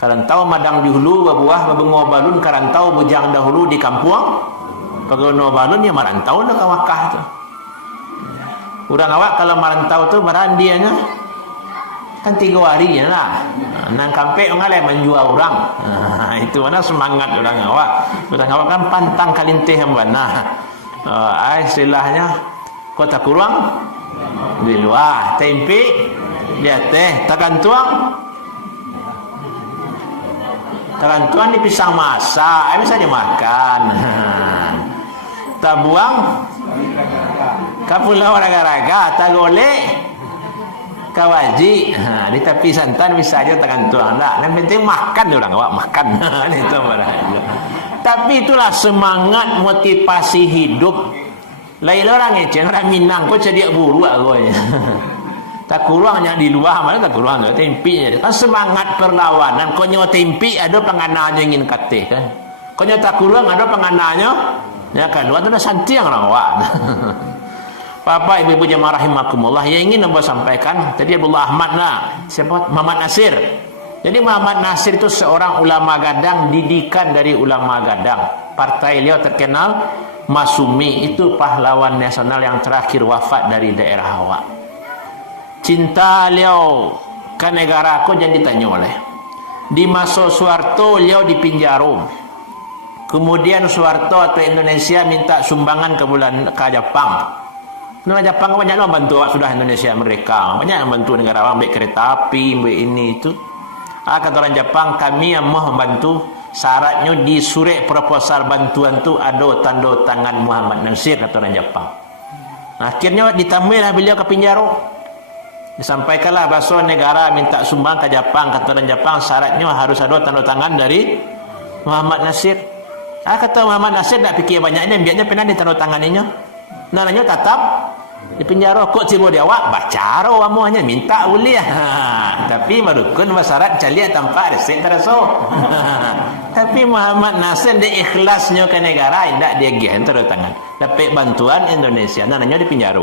Karantau madang di hulu babuah babengo balun karantau bujang dahulu di kampung pagono balun ya marantau dah kawakah tu. Urang awak kalau marantau tu marandianya kan 3 hari lah. Nang kampe ngalai menjual orang. Itu mana semangat orang awak. Orang awak kan pantang kalintih mana. Istilahnya kota kurang di luar, tempe dia teh tagantuang di pisang masak, bisa dimakan. Tabuang kapulau raga-raga, tagole kawaji, di tepi santan bisa aja tagantuang. Nah, yang penting makan orang awak makan. Itu berarti. Tapi itulah semangat motivasi hidup. Lain orang ecen orang Minang kau jadi buru agonya. Tak kurangnya di luar mana tak kurang tu tempi kan semangat perlawanan. Kau nyawa tempi ada pengananya ingin kateh kan. Kau nyawa tak kurang ada pengananya. Ya kan luar tu dah santiang orang awak. Bapak ibu-ibu jemaah rahimakumullah yang ingin saya sampaikan tadi Abdullah Ahmad lah. Siapa? Muhammad Nasir. Jadi Muhammad Nasir itu seorang ulama gadang didikan dari ulama gadang. Partai beliau terkenal Masumi, itu pahlawan nasional yang terakhir wafat dari daerah Hawa. Cinta beliau ke negara aku jadi ditanya oleh. Di masa Soeharto beliau di penjara. Kemudian Soeharto atau Indonesia minta sumbangan ke Jepang. Negara Jepang banyak lah bantu sudah Indonesia mereka. Banyak yang bantu negara orang ambil kereta api, ambil ini itu. Kata orang Jepang, kami yang mau membantu. Syaratnya di surat proposal bantuan tu ada tanda tangan Muhammad Nasir, kata orang Jepang. Akhirnya ditamailah beliau ke penjara. Disampaikanlah bahasa negara minta sumbang ke Jepang, kata orang Jepang syaratnya harus ada tanda tangan dari Muhammad Nasir. Kata Muhammad Nasir tak fikir banyaknya, biarnya pernah ditanda tanganinya. Namanya tetap di penjara. Kok cibo dia awak baca amuannya minta boleh. Tapi marukun syarat caliak tanpa resik teraso. Tapi Muhammad Nasir dia ikhlasnya ke negara, tidak dia gian tanda tangan. Dapat bantuan Indonesia, namanya di penjara.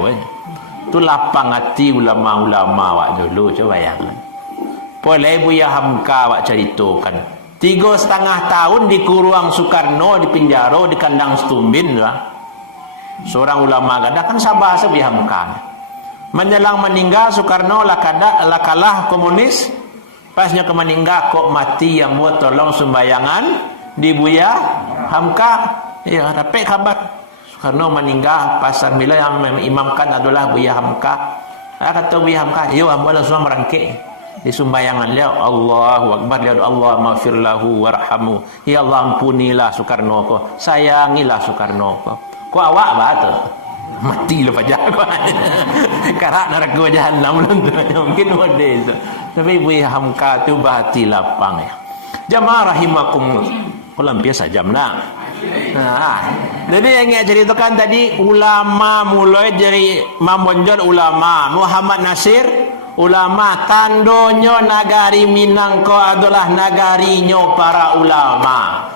Itu lapang hati ulama-ulama awak dulu, coba bayangkan. Boleh Buya Hamka awak ceritakan. 3,5 tahun di kurung Soekarno di penjara di kandang Stumbin lah. Seorang ulama gadang kan sabar Buya Hamka. Menjelang meninggal Soekarno lah kalah komunis. Pasnya ke meninggal kok mati yang buat tolong sembayangan di Buya Hamka. Ya, dapat kabar Soekarno meninggal, pasar bila yang mengimamkan adalah Buya Hamka. Kata Buya Hamka, yo ambo langsung merangkik di sembayangan dia, Allahu Akbar, ya Allah maghfir lahu warhamu. Ya Allah ampunilah Soekarno ko, sayangilah Soekarno ko. Kok awak bah tu? Mati lepas jago. Karak neraka jahanam belum tu. Mungkin model tu. Tapi Buya Hamka tu bahati lapang ya. Jamaah rahimakumullah. Kolam biasa jam nak. Jadi yang saya ceritakan tadi ulama mulai dari Mamonjol ulama, Muhammad Nasir ulama, tandonyo nagari Minangko adalah nagarinya para ulama.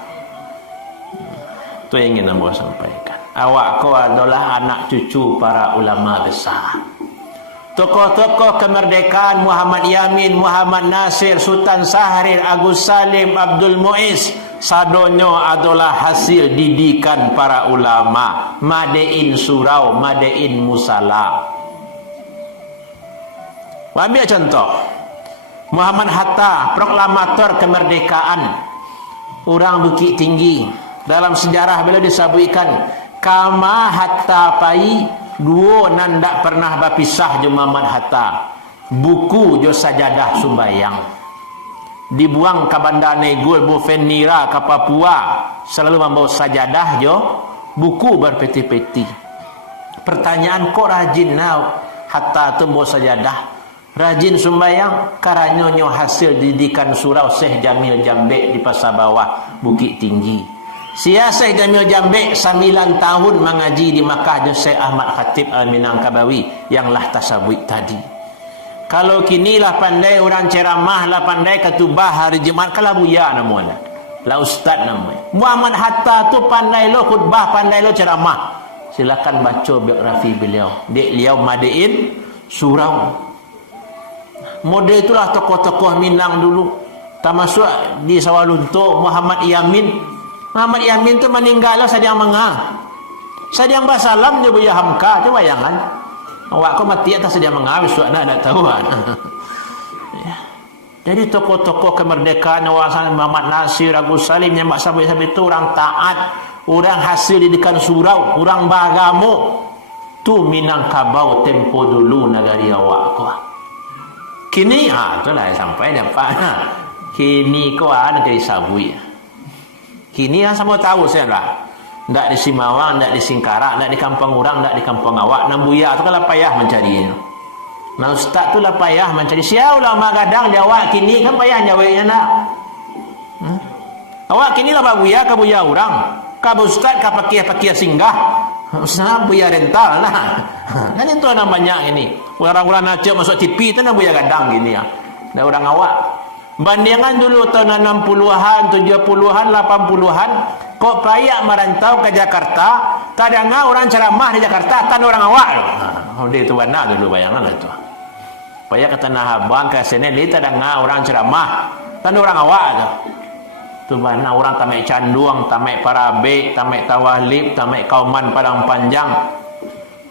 Itu yang ingin saya sampaikan. Awak kau adalah anak cucu para ulama besar. Tokoh-tokoh kemerdekaan Muhammad Yamin, Muhammad Nasir, Sultan Syahrir, Agus Salim, Abdul Muiz, sadonyo adalah hasil didikan para ulama. Madein surau, madein musala. Ambil contoh Muhammad Hatta, proklamator kemerdekaan orang Bukit Tinggi. Dalam sejarah beliau disebutkan kama hatta pai duo nandak pernah berpisah jo Muhammad Hatta. Buku jo sajadah sumbayang dibuang ke Bandar Negul, Bufenira ke Papua, selalu membawa sajadah jo buku berpeti-peti. Pertanyaan, kok rajin Hatta tu bawa sajadah, rajin sumbayang? Karena nyo hasil didikan surau Syekh Jamil Jambe di Pasar Bawah Bukit Tinggi. Syekh Jamil Jambe 9 tahun mengaji di Makkah dengan Syekh Ahmad Khatib Al-Minangkabawi yang lah tasabut tadi. Kalau kini lah pandai orang ceramah, lah pandai ketubah hari Jumat, kalah buya namanya, lah ustaz namanya. Muhammad Hatta tu pandai lo khutbah, pandai lo ceramah. Silakan baca biografi beliau. Beliau madein surau. Model itulah tokoh-tokoh Minang dulu. termasuk di Sawalunto Muhammad Yamin. Muhammad Yamin tu meninggal lah sadiang mengah. Sadiang basalam dia Buya Hamka, tu bayangan. Awak kau mati atas sadiang mengah, besok nak tahu kan. Jadi tokoh-tokoh kemerdekaan Wasan Muhammad Nasir, Agus Salim yang sampai-sampai itu orang taat, orang hasil didikan surau, orang beragama. Tu Minangkabau tempo dulu negari awak ko. Kini itulah sampai dapat. Kini ko negeri Sabui. Kini sama tahu saya lah. Ndak di Simawang, ndak di Singkarak, ndak di kampung orang, ndak di kampung awak. Nambuya tu kalau payah mencarinya. Nah ustaz tu lah payah mencari. Siapa ulama gadang jawab kini kan payah jawabnya nak. Awak kini lah babuya ke buya orang. Ka ustaz ka pakia singgah. Ustaz buya rental lah. Kan itu ada banyak ini. Orang-orang Aceh masuk TV tu nak buya gadang gini ya. Dan orang awak. Bandingan dulu tahun 60-an, 70-an, 80-an, kok payah merantau ke Jakarta, kadang orang ceramah di Jakarta tan orang awak. Dia itu benar dulu bayangan itu. Payah ke Tanah Abang ke sini dia kadang orang ceramah, tan orang awak tu. Tu benar orang tamek canduang, tamek parabe, tamek tawalib, tamek kauman Padang Panjang.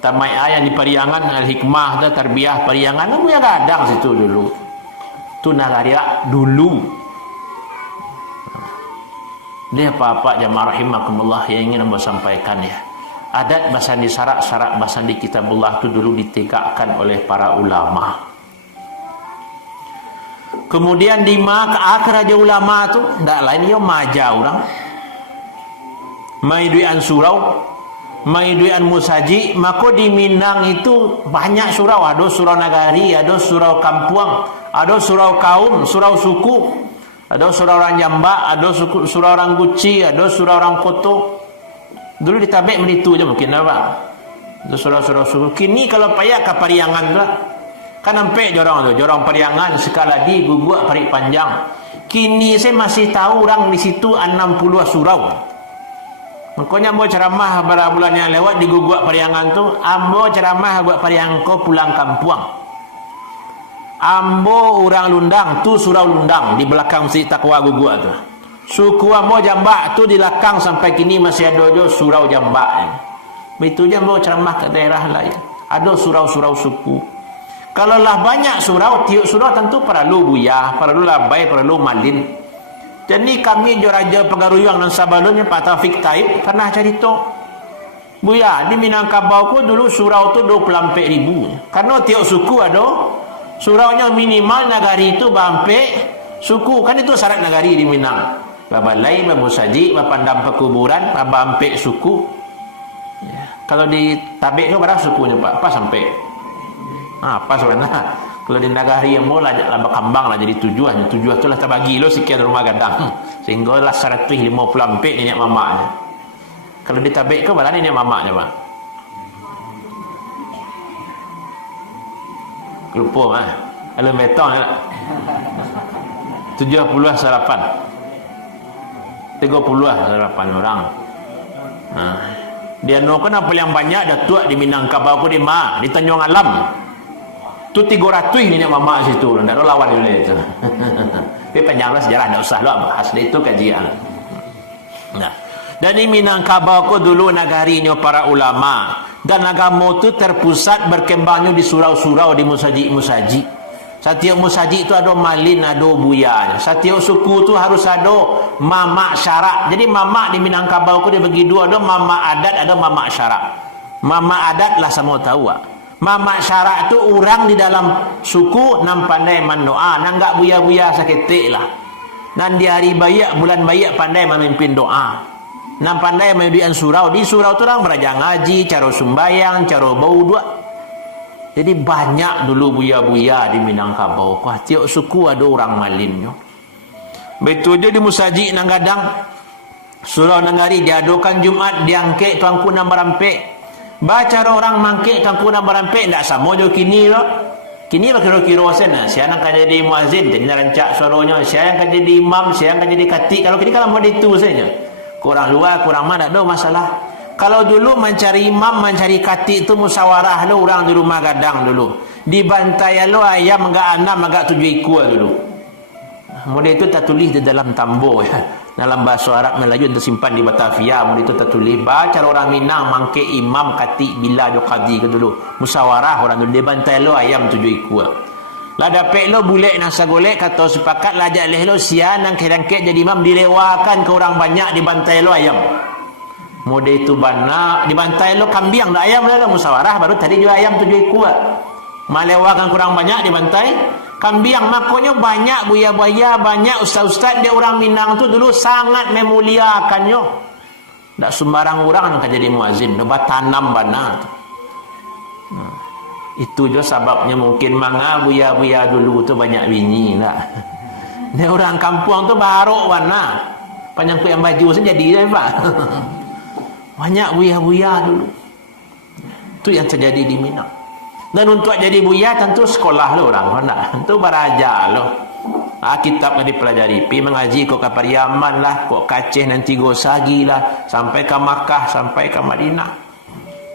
Tamek ayat di Periangan Al-Hikmah tu tarbiyah Periangan tu punya gadang situ dulu. Tu nagaria dulu. Dia apa-apa jamaah rahimakumullah yang ingin saya sampaikan ya. Adat basan di syarak-syarak basan di kitabullah tu dulu ditegakkan oleh para ulama. Kemudian di akhir aja ulama tu ndak lain dia maja orang. Mai duian surau, mai duian musaji, maka di Minang itu banyak surau, ada surau nagari, ada surau kampuang, ada surau kaum, surau suku, ada surau orang Jamba, ada surau orang Guci, ada surau orang Koto. Dulu ditabek menitu je mungkin apa. Ada surau-surau suku. Kini kalau payah ke Periangan tu lah. Kan sampai jorang Periangan, Sekaladi, Guguk, Parik Panjang. Kini saya masih tahu orang di situ 60 surau. Makanya ambo ceramah beberapa bulan yang lewat di Guguk Periangan tu, ambo ceramah buat Periangan ko pulang kampuang. Ambo orang Lundang tu surau Lundang di belakang Masjid Taqwa Guguk tu. Suku ambo Jambak tu di belakang sampai kini masih ada jo surau Jambak. Begitu je ambo ceramah ke daerah lain. Ada surau-surau suku. Kalau lah banyak surau, tiuk surau tentu perlu buyah, perlu labai, perlu malin. Jadi kami Raja Pengaruyang dan Sabalunnya Pak Taufik Taib pernah cerita. Buya, di Minangkabau ku dulu surau tu 24,000. Karena tiap suku ada suraunya minimal nagari itu bampe suku. Kan itu syarat nagari di Minang. Babalai, bamusaji, bapandam pekuburan, bampe suku. Ya. Kalau di Tabek tu berapa sukunya Pak? Apa sampai? Apa sebenarnya? Kalau di nagari yang mula kambang lah jadi tujuan tu lah terbagi lo sekian rumah gadang sehingga lah 154 nenek mamaknya. Kalau di Tabek ke mana nenek mamaknya Pak? Lupa lah. Ada metong ya. 38 orang. Dia no kan apa yang banyak datuk di Minangkabau di di Tanjung Alam. Tu 300 nenek mamak situ, ndak ada lawan oleh itu. Tapi panjanglah sejarah, ndak usah lah bahas itu kajian. Nah, dan di Minangkabau dulu nagarinya para ulama dan agama itu terpusat berkembangnya di surau-surau di musaji-musaji. Setiap musaji itu ada malin, ada buya. Setiap suku itu harus ada mamak syarak. Jadi mamak di Minangkabau itu dibagi dua, ada mamak adat, ada mamak syarak. Mamak adat lah semua tahu. Mamak syarak tu orang di dalam suku nam pandai mendoa, nang enggak buya-buya saketik lah. Dan di hari bayak, bulan bayak pandai memimpin doa. Nam pandai memimpin surau. Di surau tu orang belajar ngaji, cara sembayang, cara bau dua. Jadi banyak dulu buya-buya di Minangkabau. Tiap suku ada orang malinnya. Betul je di musaji nang gadang. Surau Nangari diadakan Jumat, diangkek tuanku nam berampek. Baca orang mangkik tangku nak berampek tak sama je kini lah. Kini lah kira-kira sana. Siapa yang akan jadi muazzin, jadi rancak suaranya. Siapa yang akan jadi imam, siapa yang akan jadi khatib. Kalau kini kalau mau itu saja. Kurang luar, kurang mana, ada masalah. Kalau dulu mencari imam, mencari khatib itu musyawarah lo orang di rumah gadang dulu. Dibantai lo ayam enggak 6, enggak 7 ekor dulu. Model itu tertulis di dalam tambur ya. Dalam bahasa Arab Melayu tersimpan di Batavia. Model itu tertulis. Baca orang Minang mangke imam katik bila jo qadi ke dulu. Musyawarah orang dulu. Dia bantai lo ayam 7 ekor. Lah dapat lo bulek nasa golek kata sepakat lah ajak leh lo sian nang kerangkek jadi imam dilewakan ke orang banyak dibantai lo ayam. Model itu bana dibantai lo kambing dah ayam lah musyawarah baru tadi jual ayam 7 ekor. Melewakan kurang banyak dibantai kambing, makanya banyak buaya-buaya, banyak ustaz-ustaz dia orang Minang tu dulu sangat memuliakannya. Tak sembarang orang yang jadi muazin, lepas tanam bana. Itu je sebabnya mungkin manga buaya-buaya dulu tu banyak bini lah. Dia orang kampung tu baru warna. Panjang yang baju saja jadi Pak. Banyak buaya-buaya dulu. Itu yang terjadi di Minang. Dan untuk jadi buya tentu sekolah lo orang mana tentu berajar lo kitab yang dipelajari pi mengaji kok ke Pariaman lah kok Aceh nanti Gosagi lah sampai ke Makkah sampai ke Madinah.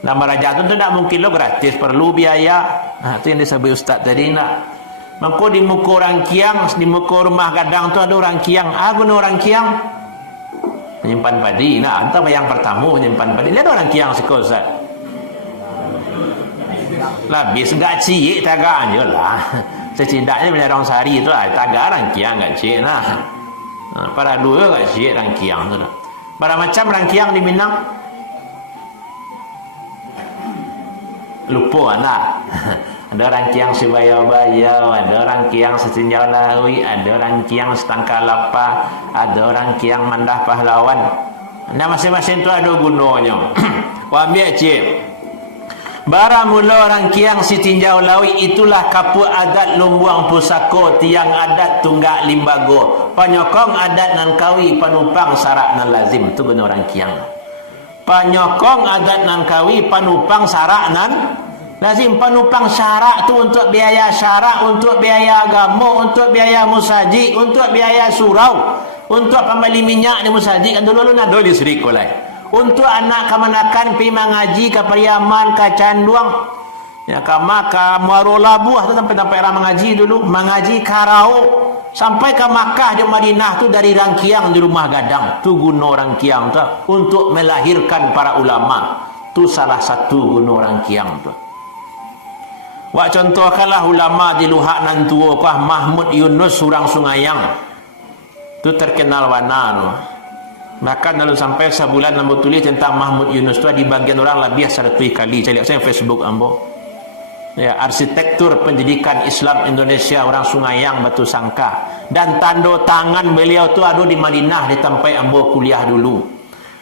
Dan berajar tu tidak mungkin lo gratis perlu biaya. Itu yang disebut ustaz tadi nak. Maka di muka orang Kiang di muka rumah gadang tu ada orang Kiang. Guna orang Kiang menyimpan padi. Nah entah yang pertama menyimpan padi. Lihat orang Kiang sekolah ustaz. Labis enggak cik tagak je lah. Setidaknya bila orang sehari tu lah tagak rangkiang enggak cik lah. Para dua enggak cik rangkiang tu lah. Para macam rangkiang di Minang lupa anak. Ada rangkiang sebayau-bayau, ada rangkiang setinjau lawi, ada rangkiang setangkal lapa, ada rangkiang mandah pahlawan. Nah masing-masing tu ada gunanya. Wah ambil cik. Bara mula orang Kiang si tinjau lawi itulah kapu adat lumbuang pusako tiang adat tunggak limbago panyokong adat nan kawi panupang syarat nan lazim tu guna orang Kiang. Panyokong adat nan kawi panupang syarat nan lazim. Panupang syarat tu untuk biaya syarat, untuk biaya agama, untuk biaya musaji, untuk biaya surau, untuk pembeli minyak di musaji kan dulu nak doli sedikit lah. Untuk anak kemanakan pi mengaji ke Pariaman ke Canduang ya ke Makkah Muaro Labuh tu sampai orang mengaji dulu mengaji Karau sampai ke Makkah di Madinah tu dari rangkiang di rumah gadang tu guna rangkiang tu untuk melahirkan para ulama tu salah satu guna rangkiang tu. Wak contohkanlah ulama di Luhak nan tua kah Mahmud Yunus surang Sungayang tu terkenal wana tu. Bahkan lalu sampai sebulan ambo tulis tentang Mahmud Yunus tu di bagian orang lebih 100 kali saya lihat saya Facebook ambo. Ya, arsitektur pendidikan Islam Indonesia orang Sungayang Batu Sangka dan tanda tangan beliau tu ada di Madinah di tempat ambo kuliah dulu.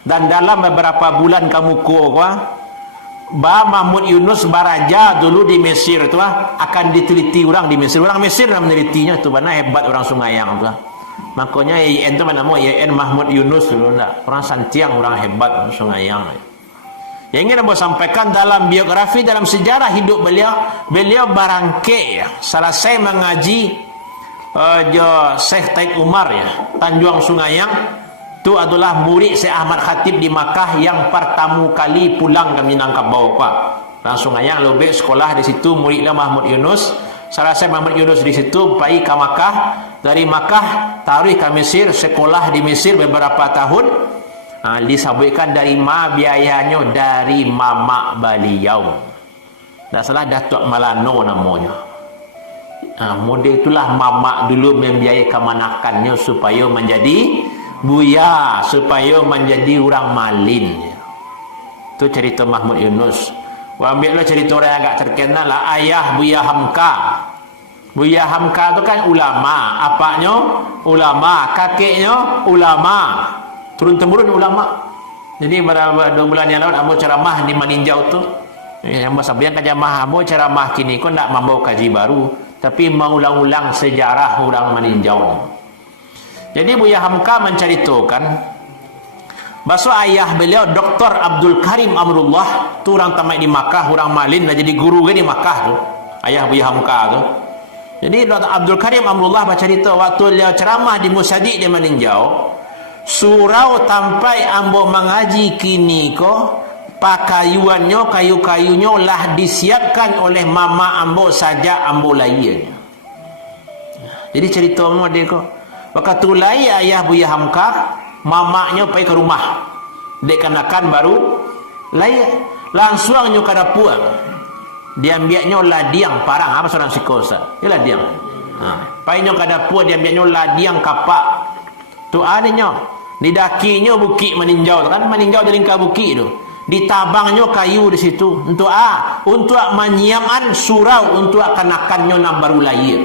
Dan dalam beberapa bulan kamu Mahmud Yunus baraja dulu di Mesir tu akan diteliti orang di Mesir. Orang Mesir nak menelitinya tu mana hebat orang Sungayang tu. Makanya IAIN tu mana IAIN Mahmud Yunus dulu nak. Orang Santiang orang hebat Sungayang. Yang ingin saya sampaikan dalam biografi dalam sejarah hidup beliau barangke ya. Selesai mengaji Syekh Taib Umar ya, Tanjung Sungayang tu adalah murid Syekh Ahmad Khatib di Makkah yang pertama kali pulang ke Minangkabau Pak. Langsung Sungayang lebih sekolah di situ muridnya Mahmud Yunus. Selesai Mahmud Yunus di situ pergi ke Makkah. Dari Makkah tarik ke Mesir, sekolah di Mesir beberapa tahun. Disabitkan dari biayanya dari mama beliau. Tak salah Datuk Malano namanya. Model itulah mama dulu membiayai kemanakannya supaya menjadi buya, supaya menjadi orang malin. Itu cerita Mahmud Yunus. Ambillah cerita orang yang agak terkenal lah, ayah Buya Hamka. Buya Hamka itu kan ulama, apanya ulama, kakeknya ulama, turun-temurun ulama. Jadi pada 2 bulan yang lalu ambo ceramah di Maninjau tu. Yang sampai yang ceramah ambo ceramah kini kau nak membawa kaji baru, tapi mengulang-ulang sejarah orang Maninjau. Jadi Buya Hamka menceritakan bahasa ayah beliau Dr. Abdul Karim Amrullah tu orang tamat di Makkah, orang malin dah jadi guru di Makkah tu. Ayah Buya Hamka tu. Jadi Dr. Abdul Karim Amrullah bercerita waktu dia ceramah di Musadik di Maninjau, surau tampai ambo mengaji kini ko pakaiannya kayu-kayunya lah disiapkan oleh mama ambo saja ambo layan. Jadi cerita dia ko Waktu lai ayah Buya Hamka, mamaknya pergi ke rumah. Dek kanakan baru lai langsung nyo kada puang. Dia ambilnya ladiang parang apa seorang psikosa. Dia ladiang. Painyo kada puang dia ambilnya ladiang kapak. Tu adanya di dakinya bukit meninjau kan meninjau dari lingkar bukit tu. Ditabangnya kayu di situ untuk menyiapkan surau untuk kanakannya nam baru lahir.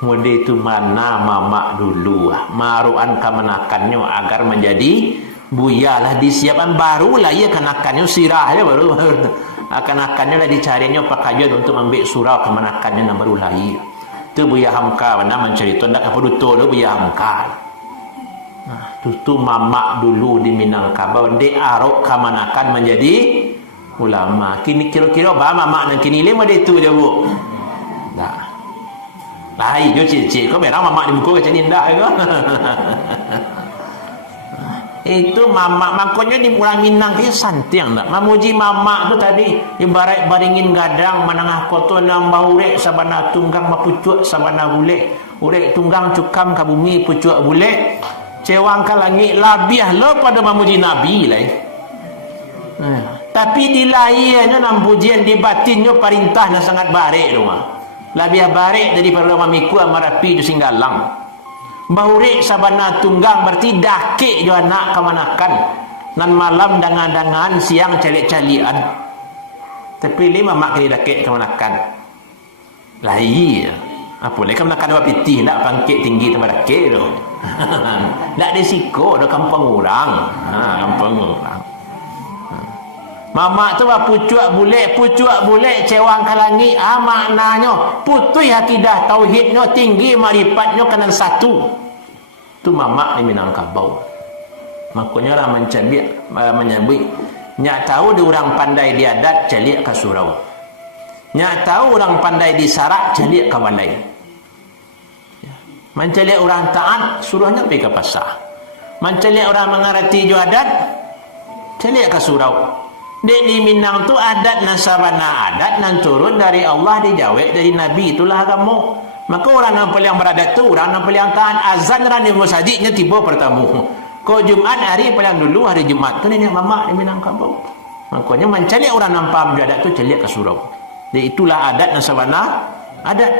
Mode itu mana mamak dulu maruan kemanakannya agar menjadi buya lah disiapkan baru lah ia kanakannya sirah ya baru kanakannya lah dicarinya pakaian untuk ambil surau kemanakannya nam baru lahir. Itu Buya Hamka mana mencerita ndak apa duto tu Buya Hamka. Tu mamak dulu di Minangkabau de arok kemanakan menjadi ulama. Kini kira-kira bah mamak nang kini lima de tu je bu. Dah. Lai jo cik-cik kau merang mamak di muka macam ni ndak ke? Itu mamak makanya di pulang Minang dia santiang tak memuji mamak tu tadi ibarat baringin gadang menengah koto nambah urek sabana tunggang mapucuak sabana bulek urek tunggang cukam ke bumi pucuak bulek cewang ke langit labiah lo pada memuji Nabi lah. Tapi di lahirnya nam pujian di batinnya perintahnya sangat baik tu labiah baik daripada mamiku amarapi tu singgalang. Baurek sabana tunggang berarti dakik jo anak kemanakan nan malam dangan-dangan siang calik-calian. Tapi lima mak kini dakik kemanakan. Lai apa lagi kemanakan apa pitih nak bangkit tinggi tempat dakik tu. Ndak risiko dah kampung orang. Kampung orang. Mamak tu pucuak bulek cewang ke langit maknanya putui akidah tauhidnya tinggi marifatnya kanan satu tu mamak di Minangkabau. Makanya orang menyebut nyak tahu di orang pandai di adat celiak ke surau, nyak tahu orang pandai di sarak celiak ke balai, menceliak orang taat suruhnya pergi ke pasar, menceliak orang mengerti jo adat celiak ke surau. Di Minang tu adat nasabana adat nan turun dari Allah dijawab dari Nabi itulah agama. Maka orang yang paling beradat tu orang yang paling taat azan rani musadiknya tiba pertamu. Kau Jumat hari paling dulu hari Jumat tu ni mamak di Minangkabau. Makanya mencari orang yang paham adat tu celiak ke surau. Jadi itulah adat nasabana adat.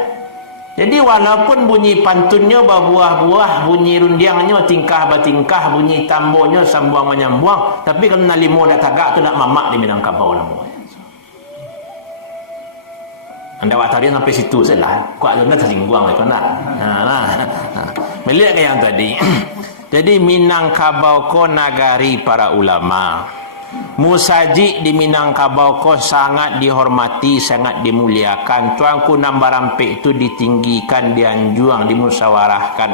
Jadi walaupun bunyi pantunnya berbuah-buah, bunyi rundiangnya tingkah bertingkah, bunyi tambonya sambuang menyambuang, tapi kalau nalimo dak tagak tu nak mamak di Minangkabau lah. Anda waktu tadi sampai situ saja. Kuat tu nak tersinggung lepas nak. Melihat ke yang tadi. Jadi Minangkabau ko nagari para ulama. Musajik di Minangkabau ko sangat dihormati, sangat dimuliakan. Tuanku Nambarampek itu ditinggikan, dianjuang, dimusyawarahkan.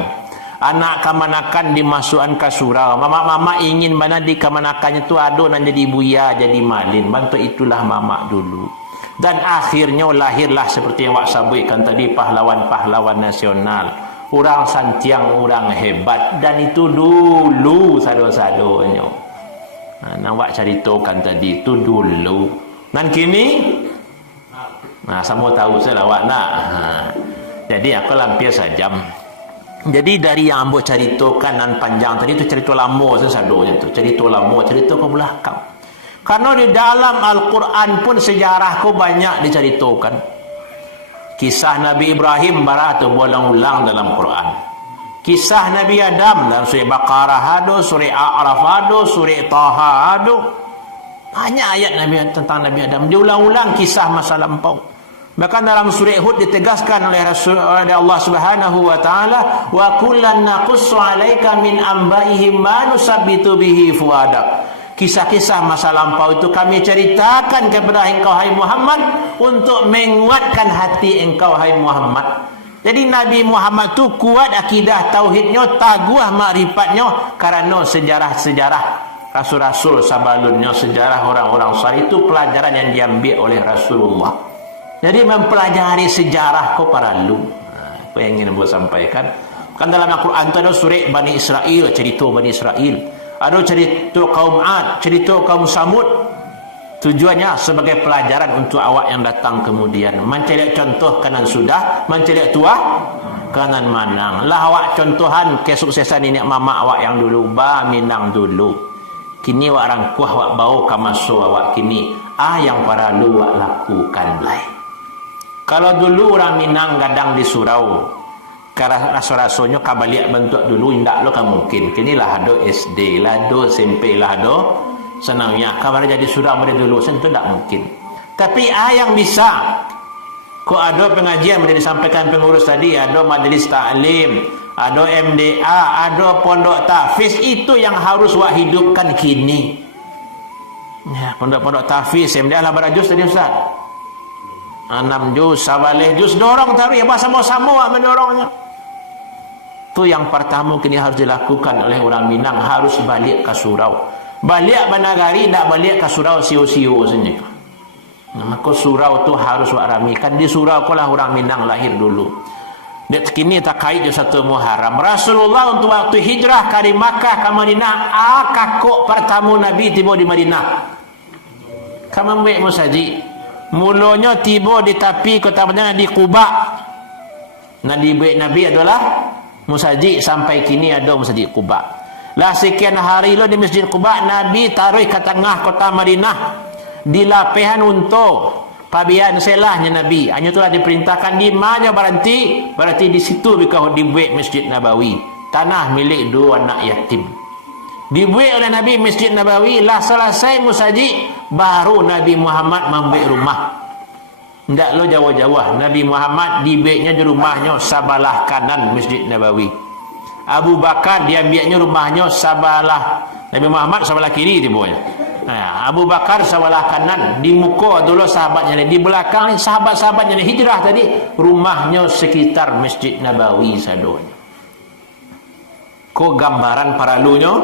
Anak kamanakan dimasukkan ke surau. Mama ingin mana di kamanakannya tu ada nak jadi buya, jadi malin. Bantu itulah mama dulu. Dan akhirnya lahirlah seperti yang Wak sabutkan tadi pahlawan-pahlawan nasional. Orang santiang, orang hebat. Dan itu dulu sado-sadonya. Nak ceritakan tadi itu dulu. Dan kini semua tahu saya awak nak. Jadi aku lampir sajam. Jadi dari yang ambo ceritakan dan panjang tadi itu cerita lama sadonya tu. Cerita lama, cerita ke belakang. Karena di dalam Al-Quran pun sejarah ko banyak diceritakan. Kisah Nabi Ibrahim barat berulang-ulang dalam Quran. Kisah Nabi Adam dalam surah Baqarah ada, surah A'raf ada, surah Taha ada. Banyak ayat tentang Nabi Adam. Diulang-ulang kisah masa lampau. Bahkan dalam surah Hud ditegaskan oleh Allah Subhanahu wa taala, "Wa kullan naqussu 'alaika min anba'ihim ma nusabbitu bihi fuadak." Kisah-kisah masa lampau itu kami ceritakan kepada engkau hai Muhammad untuk menguatkan hati engkau hai Muhammad. Jadi Nabi Muhammad tu kuat akidah tauhidnya, taguh makrifatnya karena sejarah-sejarah rasul-rasul sebelumnya, sejarah orang-orang saleh itu pelajaran yang diambil oleh Rasulullah. Jadi mempelajari sejarah ko para lu. Apa yang ingin saya sampaikan? Kan dalam Al-Quran itu ada surah Bani Israel, cerita Bani Israel. Ada cerita kaum Ad, cerita kaum Samud. Tujuannya sebagai pelajaran untuk awak yang datang kemudian. Mencari contoh kanan sudah, mencari tuah kanan manang. Lah awak contohan kesuksesan ini mama awak yang dulu ba Minang dulu. Kini awak rangkuh awak bau kamaso awak kini. Yang para lu awak lakukan lai. Kalau dulu orang Minang gadang di surau, karena raso-rasonya kabaliak bentuk dulu indak lo kan mungkin. Kini lah do SD, lah do SMP, lah do senangnya. Kabar jadi surau pada dulu sentuh tak mungkin. Tapi yang bisa, kok ada pengajian yang disampaikan pengurus tadi, ada majlis taklim, ada MDA, ada pondok tahfiz, itu yang harus wak hidupkan kini. Ya, pondok-pondok tahfiz, MDA lah berapa juz tadi Ustaz? 6 juz, sabaleh juz, dorong taruh ya sama-sama wak mendorongnya. Itu yang pertama kini harus dilakukan oleh orang Minang, harus balik ke surau. Balik Banagari, tak balik ke surau sio-sio saja. Maka surau tu harus wak ramikan. Di surau ko lah orang Minang lahir dulu. Dia kini tak kait je satu Muharram. Rasulullah untuk waktu hijrah dari Makkah ke Madinah, kakok pertama Nabi tiba di Madinah. Kamu baik musaji. Mulanya tiba di tepi kota Madinah di Quba. Nabi adalah musaji, sampai kini ada musaji Quba. Lah sekian hari lo di Masjid Quba, Nabi taruh ke tengah kota Madinah di lapihan untuk pabian selahnya Nabi. Hanya itulah diperintahkan di mana berarti di situ bikau dibuat Masjid Nabawi, tanah milik dua anak yatim. Dibuat oleh Nabi Masjid Nabawi, lah selesai musaji baru Nabi Muhammad membuat rumah. Tidak lo jauh-jauh, Nabi Muhammad dibuatnya di rumahnya sebelah kanan Masjid Nabawi. Abu Bakar diambilnya rumahnya sebelah, Nabi Muhammad sebelah kiri dibuatnya. Abu Bakar sebelah kanan, di muka dulu sahabatnya, di belakang sahabat-sahabatnya hijrah tadi, rumahnya sekitar Masjid Nabawi sadonya. Ko gambaran para lunya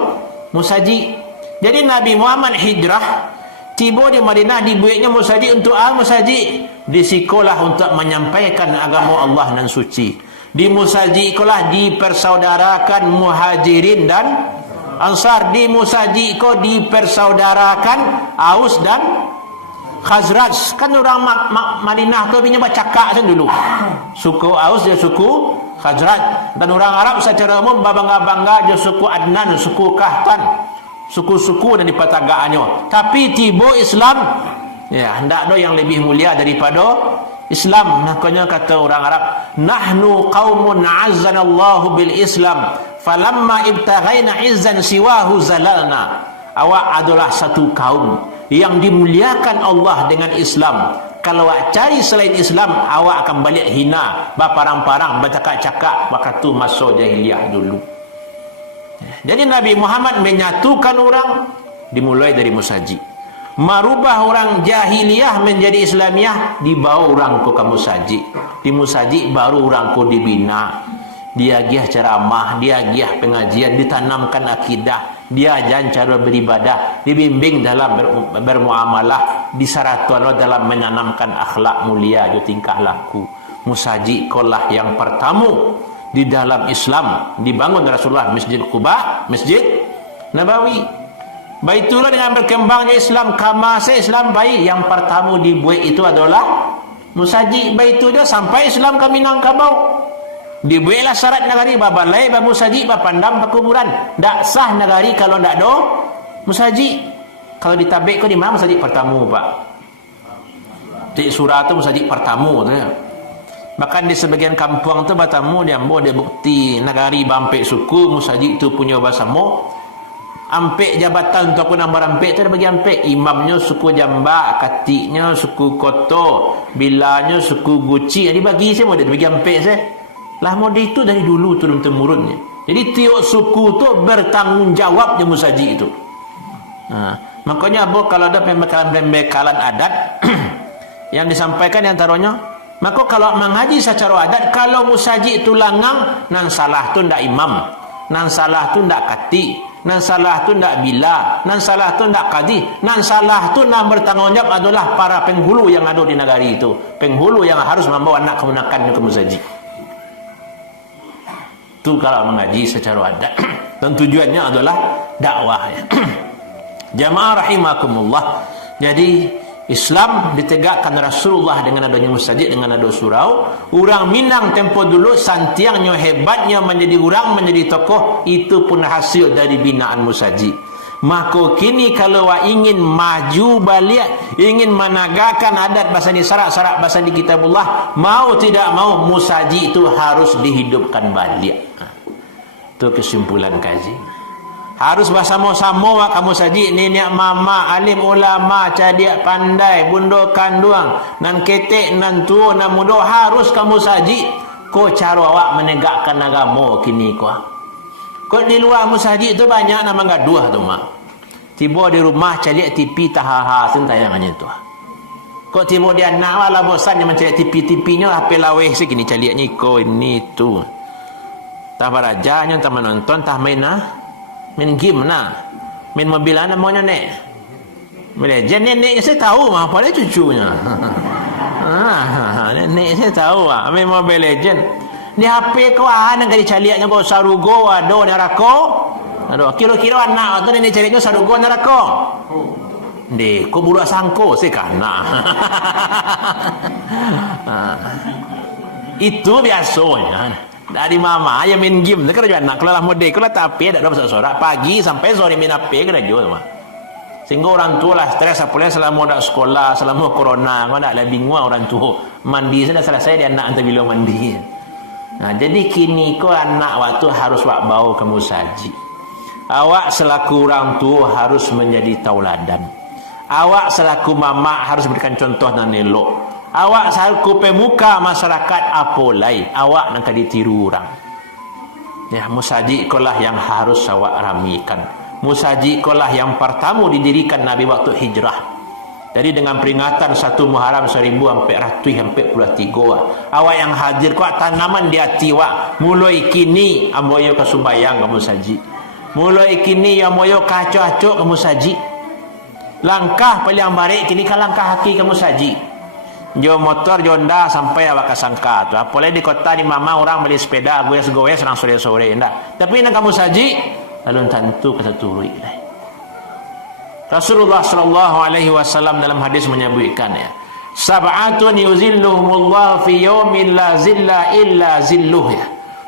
musaji. Jadi Nabi Muhammad hijrah tiba di Madinah, dibuatnya musaji untuk musaji di sekolah untuk menyampaikan agama Allah dan suci. Di musaji ikolah dipersaudarakan Muhajirin dan Ansar. Di musaji ko dipersaudarakan Aus dan Khazraj. Kan orang Madinah tu punya bercakap dulu. Suku Aus dan suku Khazraj. Dan orang Arab secara umum bangga-bangga je suku Adnan, suku Kahtan, suku-suku dan di pertagaannya. Tapi tiba Islam, ya, hendak ada yang lebih mulia daripada Islam. Makanya kata orang Arab, nahnu qaumun azzanallahu bil Islam, falamma ibtaghaina izzan siwahu zalalna. Awak adalah satu kaum yang dimuliakan Allah dengan Islam. Kalau awak cari selain Islam, awak akan balik hina, berparang-parang, bercakap-cakap waktu masa jahiliyah dulu. Jadi Nabi Muhammad menyatukan orang dimulai dari musaji. Merubah orang jahiliyah menjadi Islamiyah, dibawa orang ke musaji. Di musaji baru orang ke dibina. Dia giah ceramah, dia giah pengajian, ditanamkan akidah, dia ajar cara beribadah, dibimbing dalam bermuamalah, disaratuan dalam menanamkan akhlak mulia di tingkah laku. Musaji kolah yang pertama di dalam Islam dibangun Rasulullah Masjid Quba, Masjid Nabawi. Baitulah dengan berkembangnya Islam, kamasa Islam baik, yang pertama dibuat itu adalah musaji. Baitu dia sampai Islam ke Minangkabau. Dibuatlah syarat negari, babalai, bamusaji, bapandam, bakuburan. Tak sah negari kalau tak ada musaji. Kalau ditabik kau di mana musaji pertama, Pak? Di surah tu musaji pertama tu ya. Bahkan di sebagian kampung tu batamu dia ambo dia bukti negari bampek suku musaji itu punya bahasa mo. Ampek jabatan tu aku nama ampek tu dia bagi ampek. Imamnya suku Jambak, katiknya suku Koto, bilanya suku Guci. Dia bagi semua dia bagi ampek saya. Lah model itu dari dulu turun temurunnya. Jadi tiap suku tu bertanggungjawab di musaji itu. Makanya Abu kalau ada pembekalan adat yang disampaikan di antaranya, maka kalau mengaji secara adat, kalau musaji itu langang, nan salah tu ndak imam, nan salah tu ndak kati, nan salah tu ndak bila, nan salah tu ndak kadi, nan salah tu nan bertanggungjawab adalah para penghulu yang ada di negari itu. Penghulu yang harus membawa anak kemenakan ke musaji. Itu kalau mengaji secara adat. Dan tujuannya adalah dakwah. Jamaah rahimakumullah. Jadi Islam ditegakkan Rasulullah dengan adanya masjid, dengan ada surau. Orang Minang tempo dulu santiangnya, hebatnya menjadi orang, menjadi tokoh, itu pun hasil dari binaan masjid. Maka kini kalau ingin maju balik, ingin menegakkan adat bahasa di syarat-syarat bahasa di kitabullah, mau tidak mau masjid itu harus dihidupkan balik. Itu kesimpulan kaji. Harus bersama-sama kamu saji nenek mama alim ulama cadia pandai bundo kanduang nan ketek nan tua nan muda harus kamu saji ko cara awak menegakkan agama kini ko di luar musajid tu banyak nama gaduh tu mak tiba di rumah cari TV tahaha sentayangannya tu ko tiba dia nak wala bosan yang mencari TV-TV-nya HP laweh segini cari ni ko ini tu tah barajanya tah menonton tah main game nak main mobil namanya nek Legend nenek saya tahu mah apa dia cucunya nenek saya tahu main Mobile Legend di HP kau nak kali caliaknya kau sarugo ado neraka aduh kira-kira anak tu nenek carinya sarugo neraka deh kau budak sangko sekana itu biasanya dari mama yang main game tu kerja anak kalau lah mode kalau tak apa tak ada sorak pagi sampai sore main apa kerja jual mah sehingga orang tua lah stres apalagi selama dak sekolah selama corona kau nak lah bingung orang tua mandi sudah selesai dia anak hantar bila mandi. Nah jadi kini kau anak waktu harus wak bau kamu saji awak selaku orang tua harus menjadi tauladan awak selaku mama harus berikan contoh dan elok. Awak selaku pemuka masyarakat apolai awak nak ditiru orang. Ya, musajid kolah yang harus awak ramikan. Musajid kolah yang pertama didirikan Nabi waktu hijrah. Jadi dengan peringatan 1 Muharram 1443 awak yang hadir kuat tanaman di hati awak. Mulai kini amboyo ke sumbayang ke musajid. Mulai kini amboyo kacau-kacau ke musajid. Langkah paling baik kini kan langkah haki ke musajid. Jo motor jonda sampai awak kasangka tu. Apalagi di kota di mama orang beli sepeda goyes-goyes serang sore-sore ndak. Tapi nak kamu saji lalu tentu kata turui. Rasulullah sallallahu alaihi wasallam dalam hadis menyebutkan ya. Sab'atun yuzilluhumullah fi yaumin la zilla illa zilluh ya.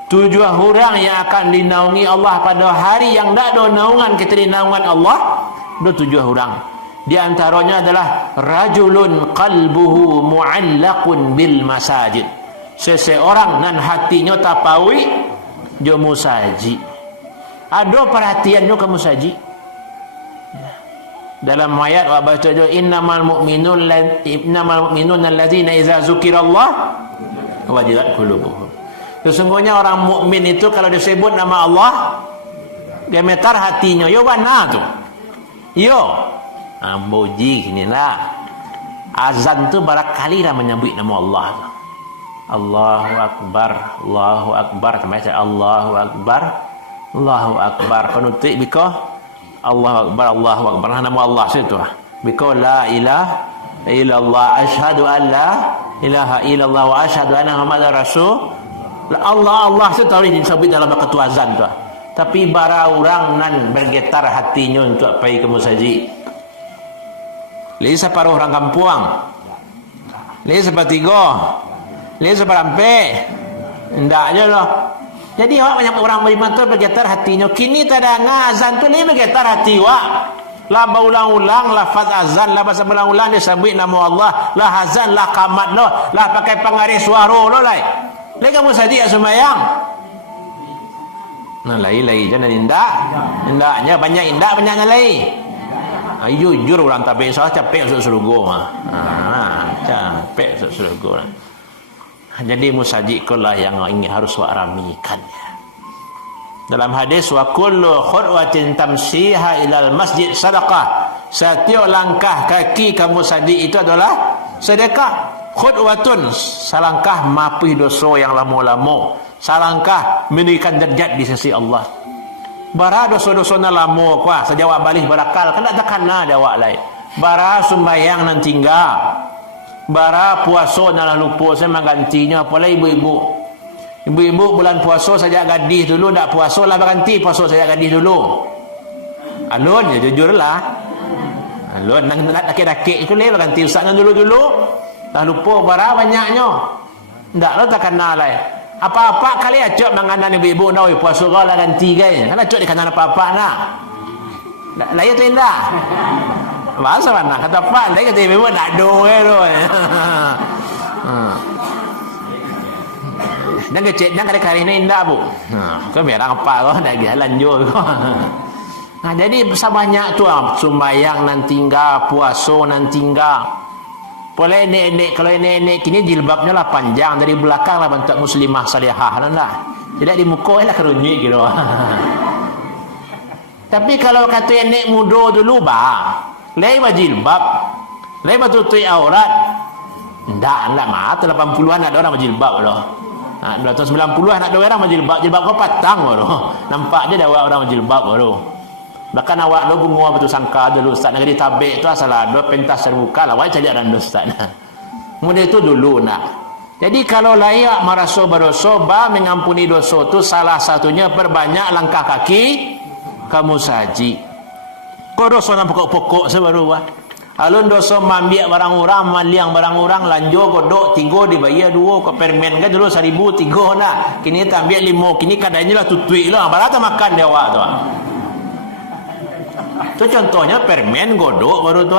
7 orang yang akan dinaungi Allah pada hari yang tak ada naungan kecuali naungan Allah. Ada 7 orang. Di antaranya adalah rajulun qalbuhu mu'allaqun bil masajid. Seseorang nan hatinya tapawi jo musajid. Ada perhatiannya ke musajid. Dalam ayat wa baca jo innamal mu'minun alladzina idza zukirallah wajilat qulubuhum. Sesungguhnya orang mukmin itu kalau disebut nama Allah gemetar hatinya. Yo mana tu? Yo Boji inilah azan tu barangkali dah menyebut nama Allah. Allahu Akbar, Allahu Akbar, macam Allahu Akbar, Allahu Akbar. Penutup biko Allahu Akbar, Allahu Akbar. Nama Allah situ. Biko la ilaha illallah, asyhadu an la ilaha illallah wa asyhadu anna Muhammadar Rasul. Allah situ tahu disebut dalam ketua azan tu. Tapi bara orang nan bergetar hatinya untuk pergi ke masjid. Lagi separuh orang kampung, lagi sepertiga, lagi seperampe, tidak aja loh. Jadi awak banyak orang beriman tu bergetar hatinya. Kini tak ada azan tu ni bergetar hati awak. Lah berulang-ulang lafaz azan, lah bahasa berulang-ulang disebut nama Allah, lah azan, lah qamat lo, lah pakai pengaris suara lo lai. Lagi kamu saja sembahyang. Nah lai jangan indaknya banyak banyaknya lai. Jujur orang tapi soal capek masuk surga capek masuk surga. Jadi musajid kulah yang ingin harus wak ramikan. Dalam hadis wa kullu khutwatin tamsiha ilal masjid sadaqah. Setiap langkah kaki kamu musajid itu adalah sedekah. Khutwatun salangkah mapih dosa yang lama-lama, salangkah meninggikan derajat di sisi Allah. Bara dosa-dosa na lamo kuah sejawab balik barakal kan tak kena ada awak lain. Bara sembahyang nan tinggal. Bara puasa na lupa saya menggantinya apalagi ibu-ibu. Ibu-ibu bulan puasa saja gadis dulu ndak puasa lah berganti puasa saja gadis dulu. Alun ya jujurlah. Lo nang dakik-dakik itu le ganti ustaz nang dulu-dulu. Dah lupa bara banyaknya. Ndak lo tak kenal lai. Apa-apa kali acok manganan ibu-ibu dah puasa lah ganti gay. Kan acok di kanan apa-apa nak. Lah ya tu indah. Bahasa mana kata pak lai kata ibu nak do tu. Dan kecil dan kali ini indah bu. Kau merang apa kau nak jalan jo kau. Nah, jadi sebanyak tu sembahyang nan tinggal, puasa nan tinggal. Boleh nenek kalau nenek kini jilbabnya lah panjang dari belakang lah bentuk muslimah salihah lah. Tidak di muka lah kerunyik gitu. Tapi kalau kata nenek muda dulu bah, lewat jilbab, lewat tutup aurat. Ndak mata 80-an ada orang berjilbab loh. Nah, 90-an ada orang berjilbab, jilbab kau patang loh. Nampak dia dah orang berjilbab loh. Bahkan awak lo bunga betul sangka dulu ustaz negeri tabik tu asal ada pentas terbuka lah awak cari ada ustaz. Mudah itu dulu nak. Jadi kalau layak merasa berdosa ba mengampuni dosa tu salah satunya perbanyak langkah kaki kamu saji. Kau dosa nak pokok-pokok sebaru bah. Alun dosa mambiak barang orang, maliang barang orang, lanjo godok 3 dibayar 2 ke permen kan dulu 1,000 3 nak. Kini tambah 5, kini kadangnya lah tutui lah. Berapa makan dia awak tu. Itu contohnya permen godok baru tu.